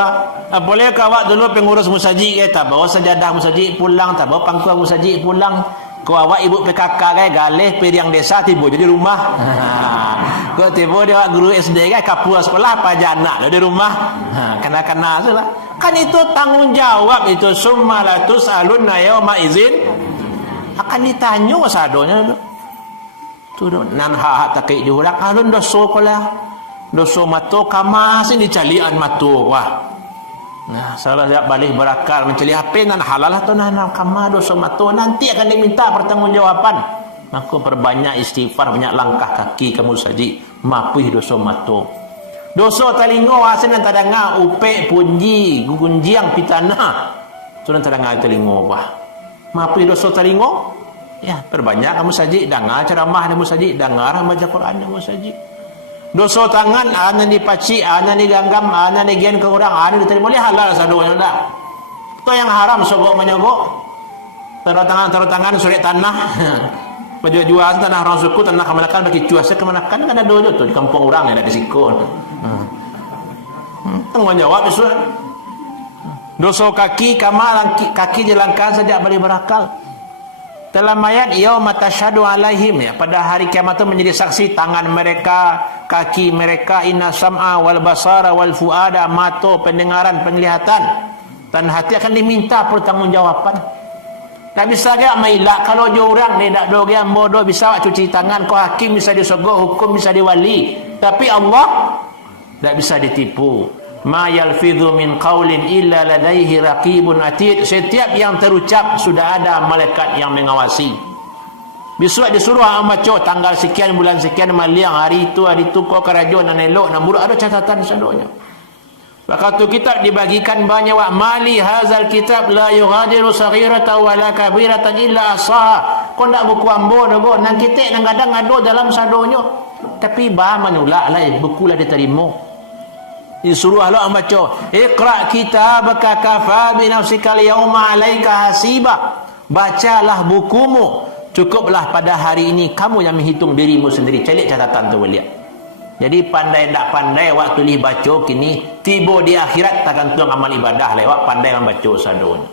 Boleh ke awak dulu pengurus musajid ke tak bawa sajadah musajid pulang, tak bawa pangkuan musajid pulang. Kau awak ibu PKK ke galih periang desa tiba jadi rumah. Kau tiba dia guru SD ke kapua sekolah pajak anak di rumah. Kena-kena salah. Kan itu tanggung jawab itu summalatus alunna yauma izin. Akan ditanya sadonya tu nan hak takai diulang alun dosa kolah. Dosa mato kamas ini calian mato wah. Nah, salah dia balik berakal mencari apa nan halal atau nan kama dosa mato nanti akan diminta pertanggungjawaban. Maka perbanyak istighfar, banyak langkah kaki kamu saji mapuih dosa mato. Dosa telingo asin nan tadanga upek punji gugunjiang pitana. Tu nan tadanga telingo wah. Mapuih dosa telingo ya perbanyak kamu saji dengar ceramah kamu saji dengar baca Quran kamu saji. Dosa tangan ana dipaci, ana diganggam, ana digian ke orang, ana diterima boleh halal sadonya dah. Itu yang haram sogok menyogok. Taruh tangan surat tanah. Jual tanah orang suku, tanah kemanakan bagi cuaca kemanakan kan ada dojo tu di kampung orang yang ada di siku. Tanggung jawab itu. Dosa kaki kaki jalankan sejak balik berakal. Dalam ayat yauma tasyhadu alaihim ya pada hari kiamat itu menjadi saksi tangan mereka, kaki mereka, inna sam'a wal basara wal fuada, mata, pendengaran, penglihatan dan hati akan diminta pertanggungjawaban. Tak bisa gak mailak kalau jo orang ni dak do yang bodoh bisa cuci tangan kau hakim bisa disogok, hukum bisa diwali, tapi Allah tak bisa ditipu. Ma yalfidhu min qaulin illa ladaihi raqibun atid. Setiap yang terucap sudah ada malaikat yang mengawasi. Besok disuruh baca tanggal sekian bulan sekian maliang hari itu kau kerajaan dan elok dan buruk ada catatan sadonya. Waktu kitab dibagikan banyak wa mali hazal kitab la yughadiru saghiratan wala kabiratan illa asaha. Kau ndak buku ambo dogo nang kitek nang kadang ada dalam sadonyo. Tapi bah manulak lah buku lah diterima. Disuruh Allah membaca iqra kitabaka kafa bi nafsika al-yawma 'alaika hasiba. Bacalah bukumu, cukuplah pada hari ini kamu yang menghitung dirimu sendiri. Celik catatan tu lihat. Jadi pandai tak pandai waktu ni baca kini tiba di akhirat takkan tuang amal ibadah lewat pandai membaca sadun.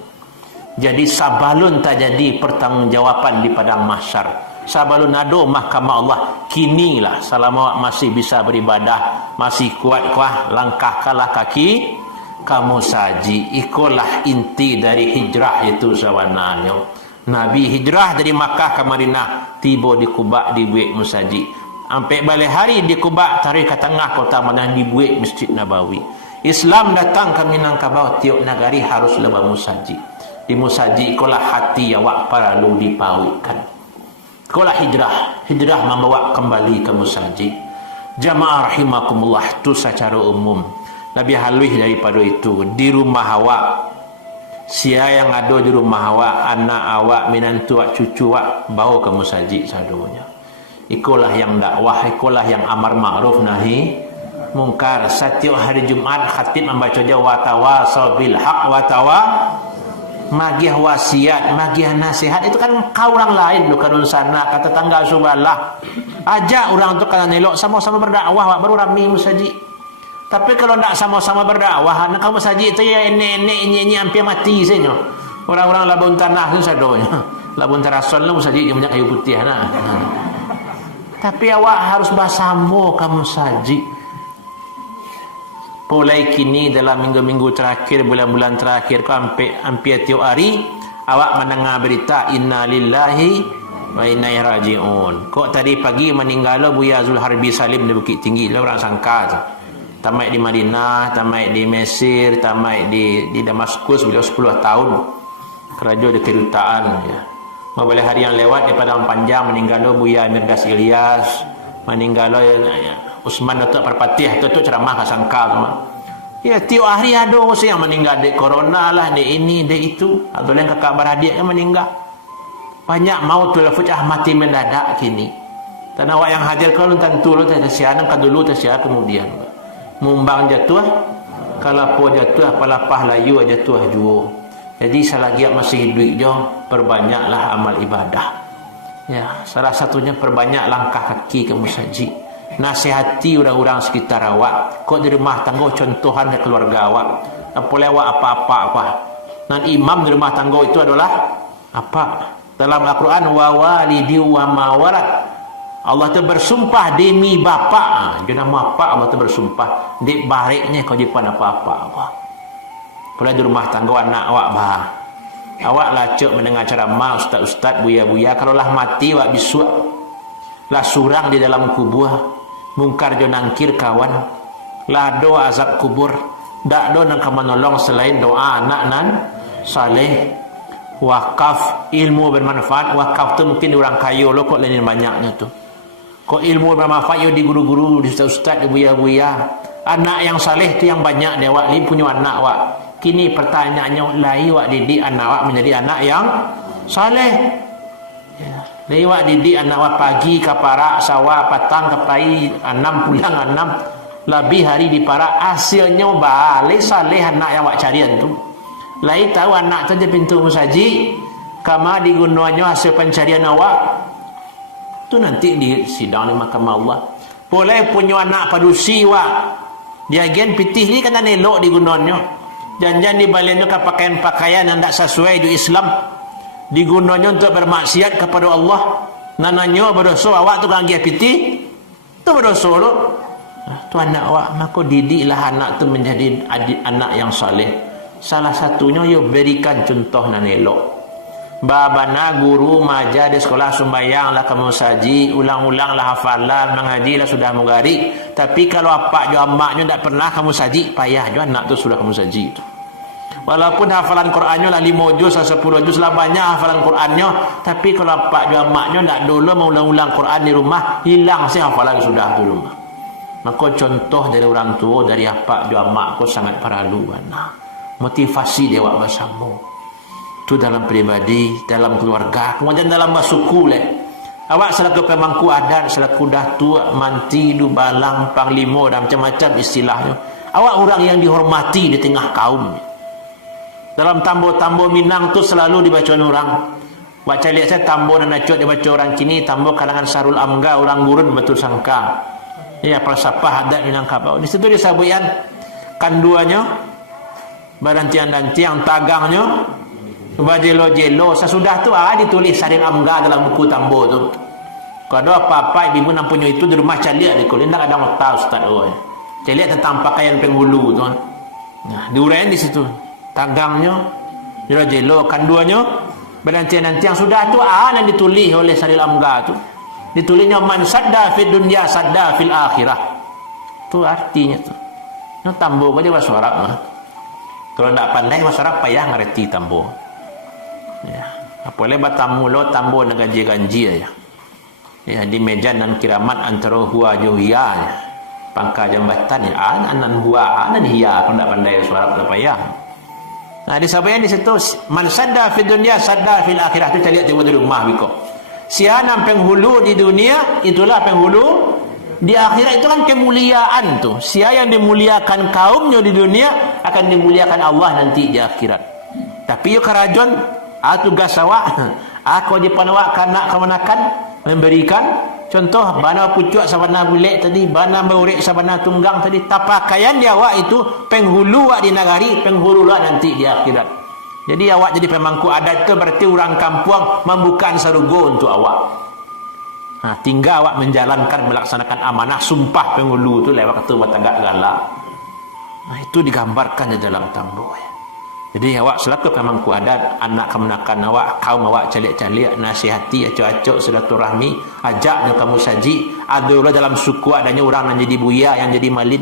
Jadi sabalun tak jadi pertanggungjawaban di padang mahsyar. Sabalun ado mahkamah Allah kinilah selama masih bisa beribadah, masih kuat langkahkanlah kaki kamu saji. Ikulah inti dari hijrah itu sebenarnya. Nabi hijrah dari Makkah ke Madinah, tiba di Quba dibuat musaji. Sampai balik hari di Quba tarik ke tengah kota Madinah dibuat Masjid Nabawi. Islam datang ke Minangkabau, tiap negari harus lebar musaji. Di musaji ikulah hati awak perlu dipautkan. Ikulah hijrah membawa kembali ke musajid. Jamaah rahimakumullah tu secara umum. Nabi halus daripada itu di rumah awak. Sia yang ada di rumah awak, anak awak, menantu awak, cucu awak bawa ke musajid sadonya. Ikulah yang dakwah, ikulah yang amar ma'ruf nahi mungkar. Setiap hari Jumaat khatib membaca dia watawasau bil haq magiah wasiat, magiah nasihat. Itu kan kau orang lain bukan sana, kata tangga subalah. Ajak orang untuk kalian elok sama-sama berdakwah baru rami musaji. Tapi kalau tak sama-sama berdakwah, nak kamu saji itu ya nenek nyanyi hampir mati saja. Orang-orang labun tanah tu sadonya. Labun terasol lah musaji yang banyak kayu putih nah. Tapi awak harus bersama kamu saji. Mulai kini dalam minggu-minggu terakhir, bulan-bulan terakhir kau hampir tiap hari awak mendengar berita inna lillahi wa inna ilaihi raji'un. Kok tadi pagi meninggal Buya Zulharbi Salim di Bukit Tinggi, lah orang sangka tu. Tamat di Madinah, tamat di Mesir, tamat di Damaskus beliau 10 tahun kerja di kedutaan ya. Beberapa hari yang lewat daripada panjang meninggal Buya Mirdas Ilyas, meninggal Usman Datuk Perpatih, tu ceramah kasangka tu. Ya, tiap hari ada orang yang meninggal di corona lah, di ini, di itu. Atau yang kakak beradik yang meninggal. Banyak maut tu lafujah mati mendadak kini. Dan awak yang hadir kalau tentu lo tersianan kan dulu tersianan kemudian. Mumbang jatuh, kalau po jatuh, palapah layu jatuh jua. Jadi selagi masih hidup je, perbanyaklah amal ibadah. Ya, salah satunya perbanyak langkah kaki kamu saji. Nasihati orang-orang sekitar awak. Kok di rumah tangga contohan ke keluarga awak. Tak boleh awak apa-apa apa. Dan imam di rumah tangga itu adalah apa? Dalam Al-Quran wa walidi wa ma walad. Allah tu bersumpah demi bapa. Dia nama apa Allah tu bersumpah. Dek baliknya kau jipan apa-apa apa. Boleh di rumah tangga anak awak bah. Awak lacuk mendengar ceramah ustaz-ustaz buya-buya. Kalau lah mati awak bisuak. Lah surang di dalam kubur. Mungkar jo nangkir kawan. Lah doa azab kubur. Dak do nang menolong selain doa anak nan saleh. Wakaf ilmu bermanfaat. Wakaf tu mungkin orang kaya lo kok lain banyaknya tu. Kok ilmu bermanfaat yo di guru-guru, di ustaz-ustaz, di buya-buya. Anak yang saleh tu yang banyak dia wak li punya anak wak. Kini pertanyaannya lai wak didik anak wak menjadi anak yang saleh. Ya. Lewat didik anak awak pagi ke parak sawah patang ke pai 6 pulang 6 lebih hari di parak hasilnya balik saleh anak yang awak carian tu. Lai tahu anak tu di pintu musaji kama digunanya hasil pencarian awak tu nanti di sidang di mahkamah Allah. Boleh punya anak padusi wak dia gen pitih ni kan elok digunanya. Jangan dibalenya ke pakaian-pakaian yang tak sesuai di Islam. Digunanya untuk bermaksiat kepada Allah. Nananya berdosa awak tu kan dia piti. Tu berdosa tu. Tu anak awak maka didiklah anak tu menjadi anak yang saleh. Salah satunya you berikan contoh nan elok. Babana guru maja di sekolah sembahyang lah kamu saji, ulang-ulang lah hafalan, mengaji lah sudah mengari. Tapi kalau apa jo amaknya tak pernah kamu saji, payah jo anak tu sudah kamu saji tu. Walaupun hafalan Qurannya lah 5 juz atau 10 juz lah banyak hafalan Qurannya, tapi kalau pak dan maknya tak dulu mengulang-ulang Quran di rumah, hilang sih hafalan sudah di rumah. Maka contoh dari orang tua, dari apa dan mak aku sangat perlu. Nah, motivasi dia awak bersama. Itu dalam pribadi, dalam keluarga, kemudian dalam basuku leh. Awak selaku pemangku adat, selaku datuk, manti, dubalang, panglima dan macam-macam istilahnya. Awak orang yang dihormati di tengah kaum. Dalam tambo-tambo Minang tu selalu dibaca orang. Baca lihat saya tambo dan nacut dibaca orang kini, tambo kalangan Sarul Amga, orang gurun betul sangka. Ya, falsafah adat Minangkabau. Di situ disebutkan kanduannya, barantian-dantiang, tagangnya, bajelo-jelo. Sesudah tu ditulis Sarul Amga dalam buku tambo tu. Kalau apa-apa ibu nampunya itu di rumah caliak di kulit, tak ada tahu ustaz oi. Caliak tentang pakaian penghulu tu. Nah, diuraian di situ. Tagangnya, jelo-jelo, kanduannya, berhenti-henti yang sudah tu yang ditulis oleh Saril Amga tu. Ditulisnya man sadda fid dunya sadda fil akhirah. Tu artinya tu. Nó tambo aja bahasa Arab mah. Kalau tak pandai bahasa Arab payah ngerti tambo. Ya, apa boleh batamu lo tambo na ganji-ganji aja. Ya, di meja dan kiramat antara huwa juhiya. Pangka jambatan ya, anan huwa anan hiya kalau tak pandai bahasa Arab tak payah. Nah, disebutkan di situ man sadda fid dunya sadda fil akhirah tu cari di rumah biko. Siapa penghulu di dunia itulah penghulu Di akhirat itu kan kemuliaan tuh. Siapa yang dimuliakan kaumnya di dunia akan dimuliakan Allah nanti di akhirat. Tapi yo karajon, tugas awak, kewajiban awak kana kemanakan memberikan. Contoh bana pucuk sabana bulik tadi, bana baurek sabana tunggang tadi, tapakaian dia awak itu penghulu awak di nagari, penghulu awak nanti di akhirat. Jadi awak jadi pemangku adat itu berarti orang kampung membuka sarugo untuk awak. Tinggal awak menjalankan, melaksanakan amanah sumpah penghulu itu lewat ketua tagak galak. Itu digambarkan di dalam tambo. Jadi awak selaku pemangku adat, anak kemenakan awak, kaum awak calik-calik, nasihati, acok-acok, silaturahmi, ajak kamu saji. Ada orang dalam suku adanya orang yang jadi buya, yang jadi malin.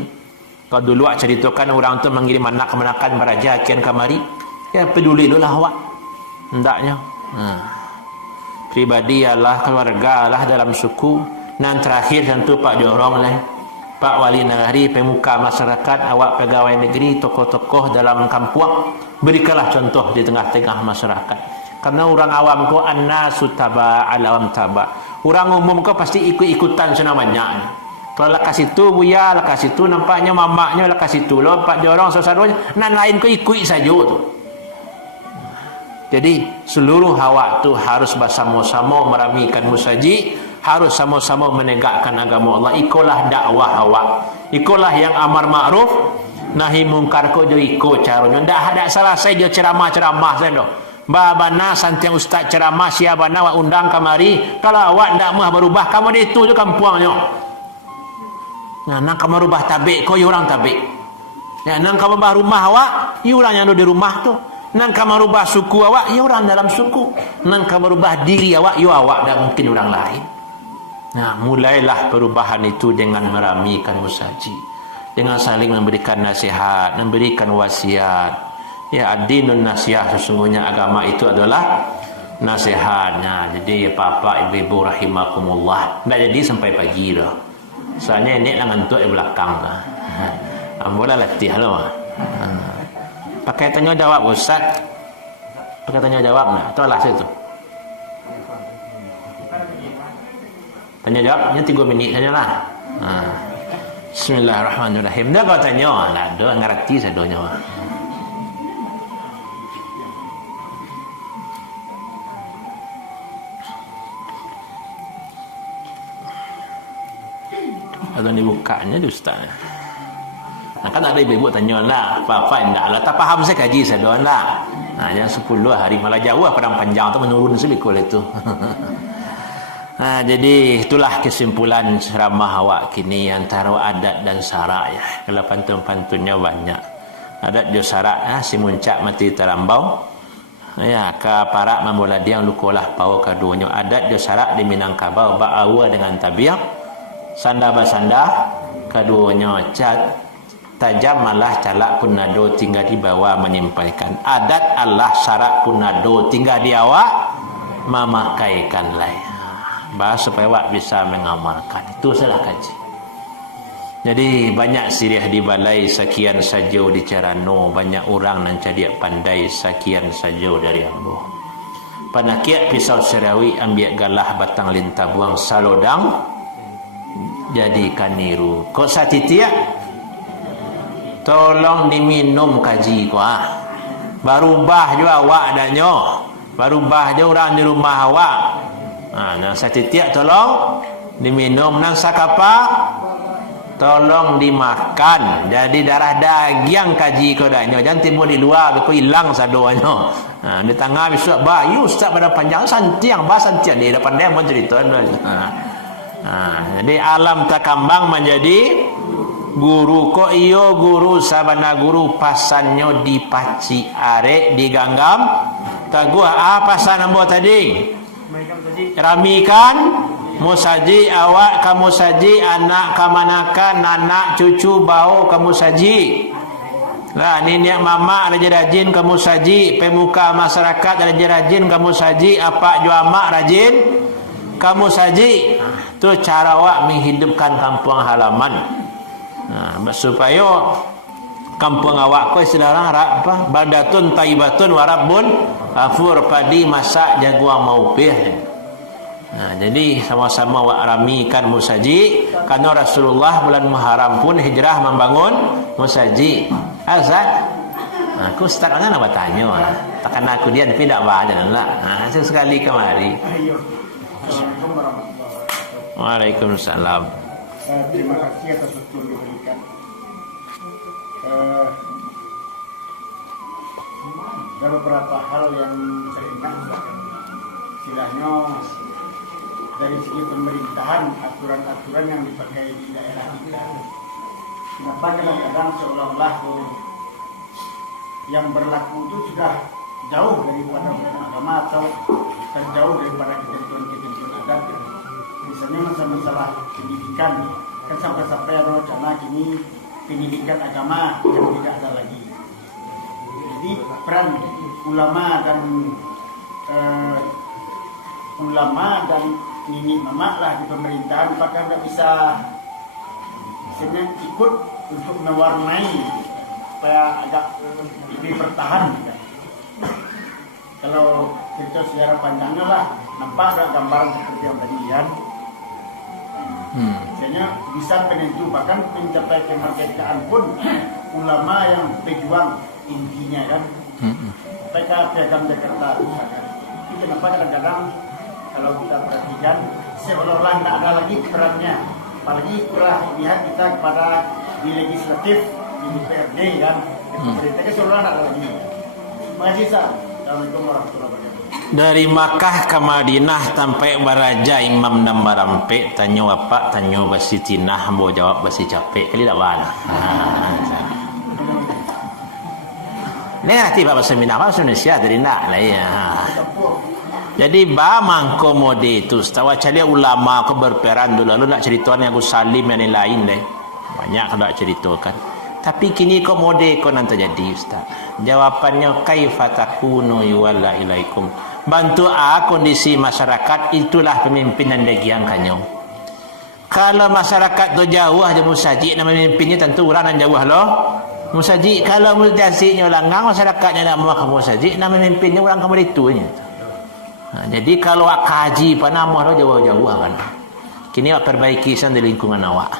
Kalau dulu awak ceritakan orang itu mengirim anak kemenakan beraja kian kamari, ya peduli dulu lah awak. Hendaknya. Pribadi ialah keluarga lah dalam suku. Dan terakhir tentu Pak Jorong lah. Pak Wali Nagari, pemuka masyarakat, awak pegawai negeri, tokoh-tokoh dalam kampung, berikanlah contoh di tengah-tengah masyarakat. Karena orang awam ko annasu taba al-awam taba. Orang umum ko pasti ikut-ikutan senamanya. Kalau lekas itu buya, lekas itu nampaknya mamaknya, lekas itu lo Pak Jorong saudaranya, nan lain ko ikut saja tu. Jadi seluruh awak tu harus bersama-sama meramikan musaji, harus sama-sama menegakkan agama Allah. Ikulah dakwah awak. Ikulah yang amar ma'ruf nahi mungkar ko jo iko caranya. Ndak ada salah saya jo ceramah-ceramah saya do. Babana santiang ustaz ceramah siabana wa undang kamari. Kalau awak ndak mau berubah kamu di itu je kampungnya. Nah, nang kamu rubah tabik ko orang tabik. Ya nang kamu rubah rumah awak, orang yang di rumah tu. Nang kamu rubah suku awak, orang dalam suku. Nang kamu rubah diri awak, awak dan mungkin orang lain. Nah, mulailah perubahan itu dengan meramikan musaji, dengan saling memberikan nasihat, memberikan wasiat. Ya, ad-dinun nasihat, sesungguhnya agama itu adalah nasihat. Nah, jadi bapak ibu rahimakumullah, nggak jadi sampai pagi dah. Soalnya ini ngantuk di belakang dah. Boleh latih lo. Pakai tanya jawab Ustaz. Pakai tanya jawab nah, itu alas itu. Tanya jawabnya 3 minit saja lah. Bismillahirrahmanirrahim. Dah kau tanya, lah doa ngerti sadonya. Atau dibukanya tu Ustaz. Nah, kan ada ibu-ibu tanya lah, apa-apa enggak lah, tak faham saya kaji sadoan lah. Nah, yang 10 hari malah jauh padang panjang tu menurun sebikul itu. Nah, jadi itulah kesimpulan ceramah awak kini antara adat dan syarak ya. Kalau pantun-pantunnya banyak. Adat jo syarak si muncak mati terambau. Ya, ka parak membola diang lukolah pau kaduanya. Adat jo syarak di Minangkabau ba'awa dengan tabiang. Sanda basanda kaduanya cat tajam malah calak punado tinggal di bawah menyampaikan. Adat Allah syarak punado tinggal di awak memakaikan lain. Bahasa supaya awak bisa mengamalkan. Itu salah kaji. Jadi banyak sirih di balai sekian saja di Carano, banyak orang nan jadi pandai sekian saja dari Allah. Panakiat pisau serawi ambil galah batang lintah buang salodang jadikan niru. Kau satitia tolong diminum kaji ko barubah juga awak danyo. Barubah je orang di rumah awak. Nang satitiak tolong diminum, nang sakapa tolong dimakan. Jadi darah daging kaji ko danyo, jangan timbul di luar ko hilang sadoanyo. Di tengah besok bayu ustaz pada panjang santiang di depan dia mau cerita. Jadi alam takambang menjadi guru ko iyo guru sabana guru pasannya dipaci arek diganggam taguah pasan ambo tadi ramikan musaji awak kamu saji anak kamanakan anak cucu bau kamu saji lah nenek mama rajin kamu saji pemuka masyarakat rajin kamu saji apa juama rajin kamu saji. Itu cara awak menghidupkan kampung halaman. Supaya kampung awak ko istilah apa badatun taibatun warabun afur padi masak jaguar maupih. Jadi sama-sama awak ramikan musaji Karena Rasulullah bulan Muharram pun hijrah membangun masjid. Ustaz, aku Ustaz mana nak bertanya? Takkan aku dia tapi tak bahagia lah. Sekali kemari. Assalamualaikum warahmatullahi wabarakatuh. Waalaikumsalam. Terima kasih atas waktu yang diberikan. Ada beberapa hal yang saya ingat, istilahnya dari segi pemerintahan, aturan-aturan yang dipakai di daerah kita. Kenapa kadang-kadang seolah-olah yang berlaku itu sudah jauh daripada agama atau terjauh daripada ketentuan-ketentuan adat. Misalnya masalah pendidikan, kan sampai-sampai ada wacana kini pendidikan agama yang tidak ada lagi. Jadi peran ulama dan nini mama lah di pemerintahan, apakah nggak bisa misalnya ikut untuk mewarnai supaya agak lebih bertahan gitu. Kalau kita secara panjangnya lah nampak ada gambaran seperti yang tadi ya. Misalnya bisa penentu, bahkan mencapai kemerdekaan pun ulama yang pejuang intinya kan. PK Piagam Jakarta misalkan. Itu kenapa kadang-kadang kalau kita perhatikan seolah-olah tidak ada lagi perannya. Apalagi kurang lihat kita kepada di legislatif, di DPRD kan, di pemerintah kan seolah-olah tidak ada lagi. Terima kasih Ustaz. Assalamualaikum warahmatullahi wabarakatuh. Dari Makkah ke Madinah sampai baraja Imam dan barampe, tanya bapak, tanya basi tinah, mau jawab basi capek, kali tak bana. Ini nanti Pak bahasa Minang, bahasa Indonesia tadi nak lah ya. Jadi ba mangko mode itu, setawa cari ulama ke berperan dulu, lalu nak ceritakan yang aku salim yang lain deh. Banyak kalau ceritakan. Tapi kini kok mode kok nanti jadi Ustaz. Jawabannya kaifa takunu yuwalla ilaikum. Bantu kondisi masyarakat, itulah pemimpinan bagi yang kanyo. Kalau masyarakat tu jauh aja musajid nama pemimpinnya tentu orang yang jauh loh. Musajid kalau mujasinya langgang masyarakatnya nak mau ke musajid nama pemimpinnya orang kamu itu nya. Jadi kalau kaji pada nama lo jauh-jauh kan. Kini awak perbaiki san di lingkungan awak.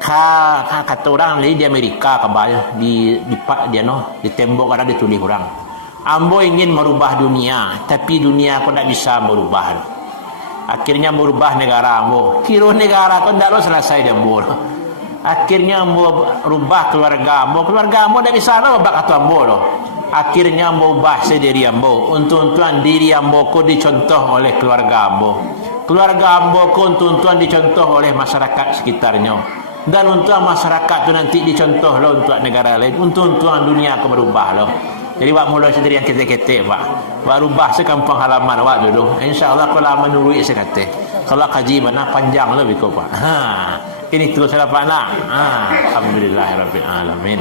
Kata orang di Amerika kabal di dia no di tembok ada ditulis orang. Ambo ingin merubah dunia, tapi dunia kau tak bisa merubah. Akhirnya merubah negara ambo. Kira negara kau tak lo selesai dia ambo. Akhirnya ambo rubah keluarga ambo tak bisa lo bak atau ambo lo. Akhirnya ambo ubah sendiri ambo. Untuk-untuan diri ambo kau dicontoh oleh keluarga ambo. Keluarga ambo kau untuk-untuan dicontoh oleh masyarakat sekitarnya. Dan untuk masyarakat tu nanti dicontoh lo untuk negara lain. Untuk-untuan dunia kau berubah lo. Jadi wak mula sendiri yang ketek-ketek pak. Wak rubah sekampung halaman wak dulu. InsyaAllah kalau lama nurui sekata. Kalau kaji mana panjang lebih kau pak. Ini terus saya dapat nak. Alhamdulillahirabbil alamin.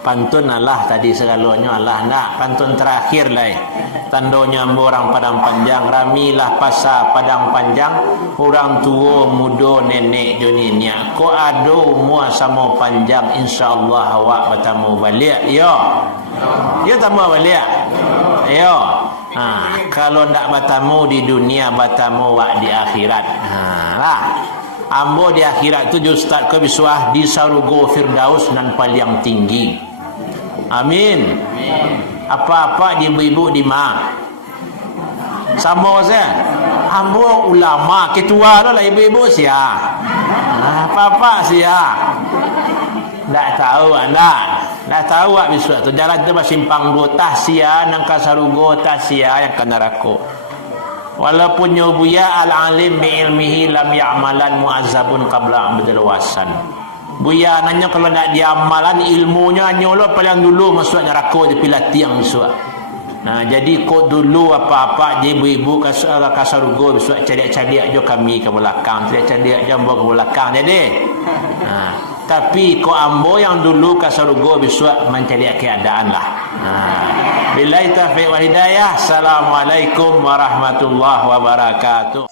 Pantun Allah tadi segalanya Allah nak. Pantun terakhir lah. Tandonya orang Padang Panjang. Ramilah pasar Padang Panjang. Orang tua muda nenek joninya. Ko ado mua sama panjang. InsyaAllah awak bertamu balik. Yo. Dia tamu balik. Yo. Kalau ndak bertamu di dunia, bertamu wak di akhirat. Lah. Ambo di akhirat tu Ustaz ke bisuah di sarugo firdaus nan paling tinggi. Amin. Apa-apa di ibu-ibu di ma. Sama saya. Ambo ulama ketua lah ibu-ibu sia. Apa-apa sia. Tak tahu anda. Tak tahu wak bisuah tu jalan tu simpang dua tahsia nang kasarugo tahsia yang ke neraka. Walaupun buya al-alim bi ilmihi lam ya'malan mu'azzabun qabla abdul wasan. Buya nanya kalau nak diamalan ilmunya nyolo paling dulu masuk neraka di pilat tiang suat. Nah, jadi kok dulu apa-apa je ibu-ibu kasarugo besok cari-cari aja kami ke belakang, cari-cari aja ambo ke belakang jadi. Tapi kok ambo yang dulu kasarugo besok mencari keadaan lah. Billahi taufiq wal hidayah. Assalamualaikum warahmatullahi wabarakatuh.